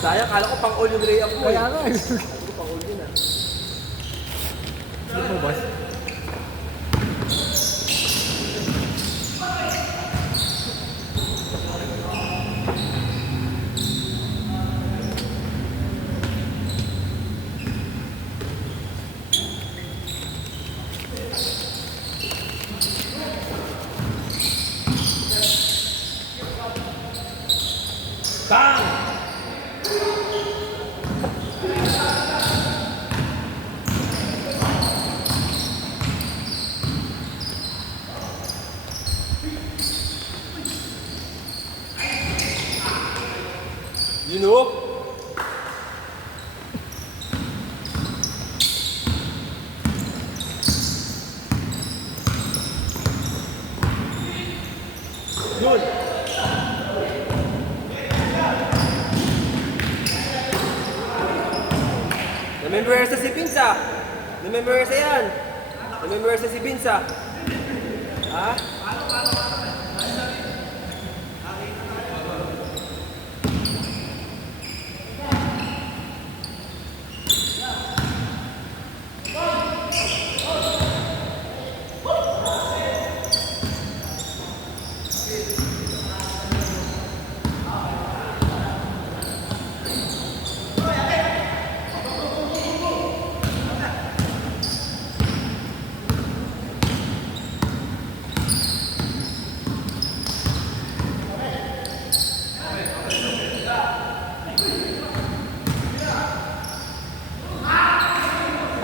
Sayang, kala ko pang-all yung layup mo eh. Kaya nga. Hindi ko pang-all yun ah. Ano mo, boss? Bang! You know? Yun. Remember sa si Binsa. Remember sa yan. Remember sa si Binsa. Ha?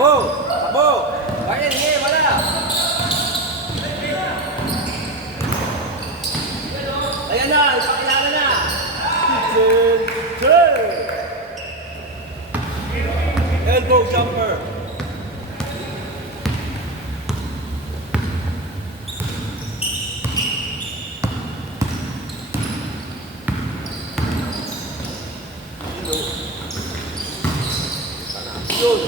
Bo! Bo! Ayan, sige, wala! Ayan na, ipakilala na! Elbow jumper! Yun!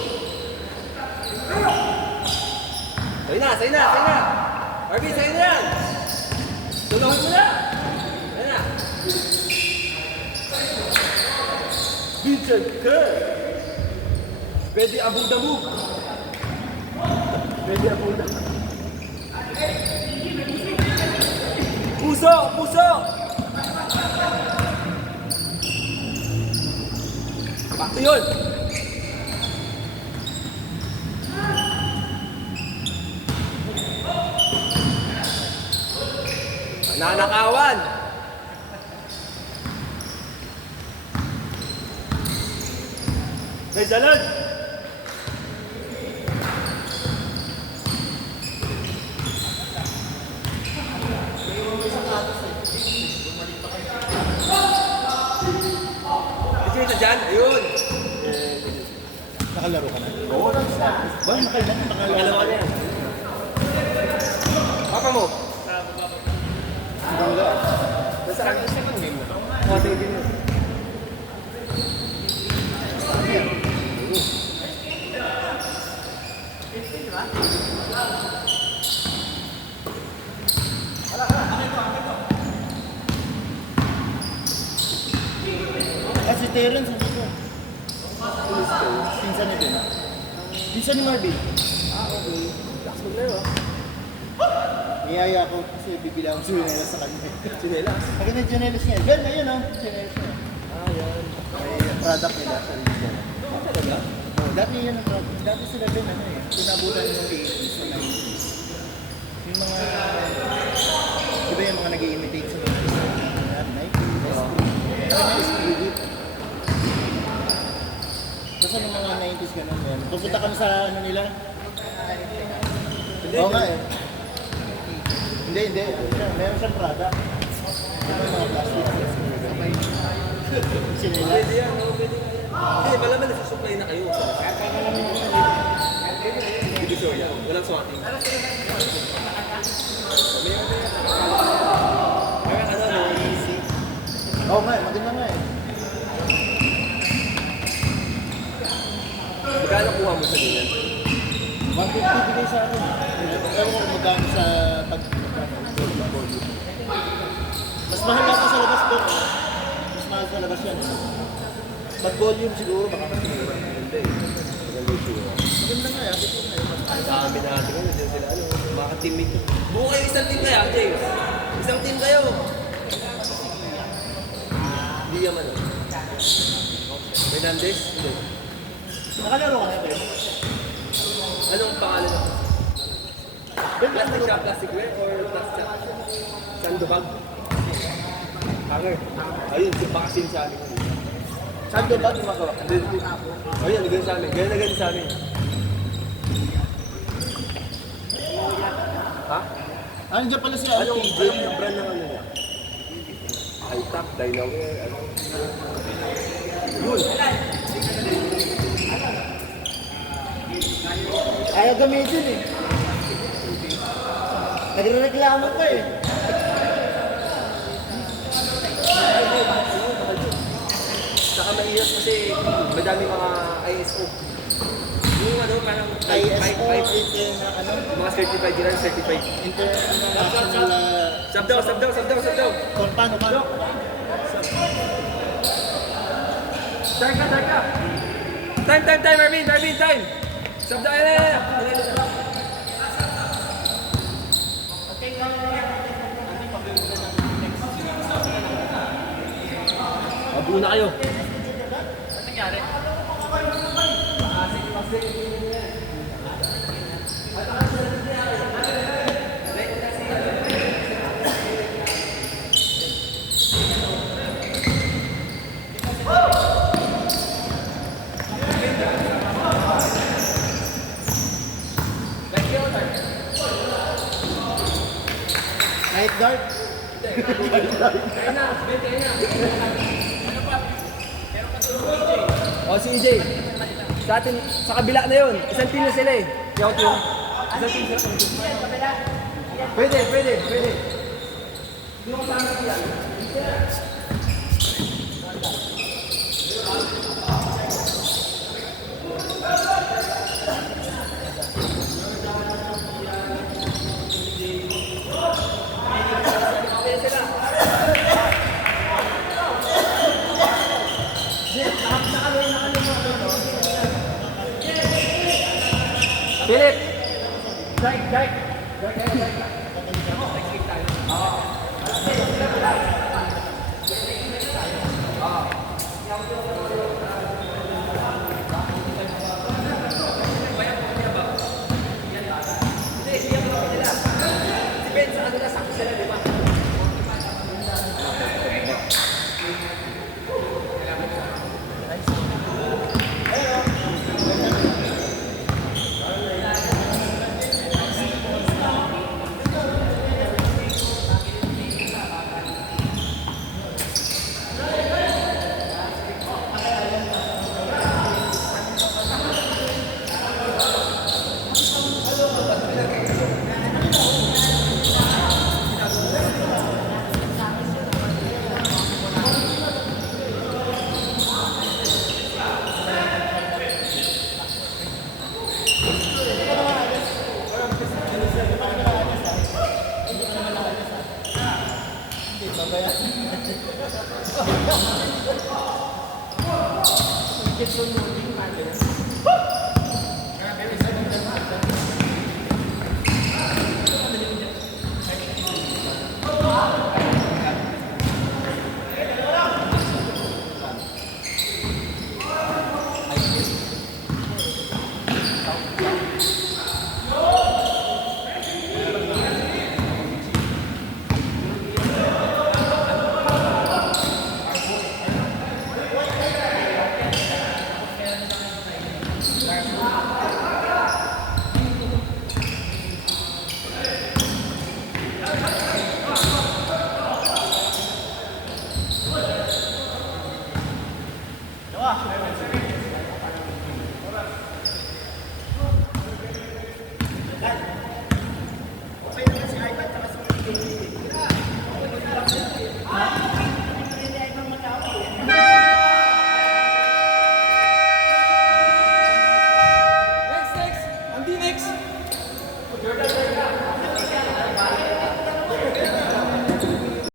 Sa'yo na, sa'yo na, sa'yo na! RB, sa'yo na yan! Tulungan mo na! Sa'yo na! Vincent Kerr! Pwede abog-damog! Pwede abog-damog! Puso! Puso! Bakto yun! Nanakawan! May salad! Sige na dyan, ayun! Nakalaro ka na? Oo, Ba, nakalaro Pangalawa na yan. Papa mo? Wala. Basta ang second game mo. Oo, second game mo. Si Terence, hindi ko. Pinsan niya din. Pinsan ni Marvin. Ah, okay. Lakas maglaro ah. Niyaya ko kasi bibili akong chinelas sa kanya. Sinelas. Pag na chinelas niya. Ben, ayun oh. Chinelas niya. Ah, yan. May product nila sa Rizal. Talaga? Oh, dati yan ang product. Dati sila din ano eh. Pinabutan yung 80s na 90s. Yung mga... Di ba yung mga nag-i-imitate sa mga 90s? Kaya na is basta nung mga 90s ganun yan. Pupunta kami sa ano nila. Oo nga eh. Hindi. Meron siyang Prada. Ano mga plastic. Sinila. Pwede yan, no? Pwede yan. Hindi, malaman nagsusupply na kayo. Hindi so yan. Walang swatting. Meron na yan. Parang ano, no? Easy. Oo nga eh. Maganda nga eh. Magkano kuha mo sa ganyan? 150 bigay sa akin. Ewan ko kung magkano sa pag-volume. Mas mahal ako sa labas doon. Mas mahal sa labas yan. Pag volume siguro, baka mas mura. Hindi. Maganda yung tsura. Maganda nga yan. Ang dami natin. Ano sila? Ano? Mga teammate. Buo kayo isang team kaya, James. Isang team kayo. Hindi yaman. Fernandez? Hindi. Nakalaro ka na ito. Anong pangalan na? Plastic shop, plastic wear, or plastic sandbag? Hanger. Ayun, si Bakasin sa amin. Sandbag yung magawa. Ayun, ganyan sa amin. Ganyan na ganyan sa amin. Ha? Andiyan pala si Anong LTJ. brand ng ano niya? High-top, Dynaware, ano? Yun. Ayaw gamitin eh. Nagre-reklamo ka eh. Saka mahirap kasi madami mga ISO. Yung ano, parang ISO, ano, mga certified din, certified. international, Sub daw. paano? Time ka. Time, Marvin, time. Sub daw, yan. Mabuo na kayo. Ano nangyari? Night guard? O si EJ. Sa atin, sa kabila na yun. Isang team na sila eh. Yaw team. Isang team sila. Pwede. Hindi mo kasama sila. Philip! Strike! Next! Ang D-next!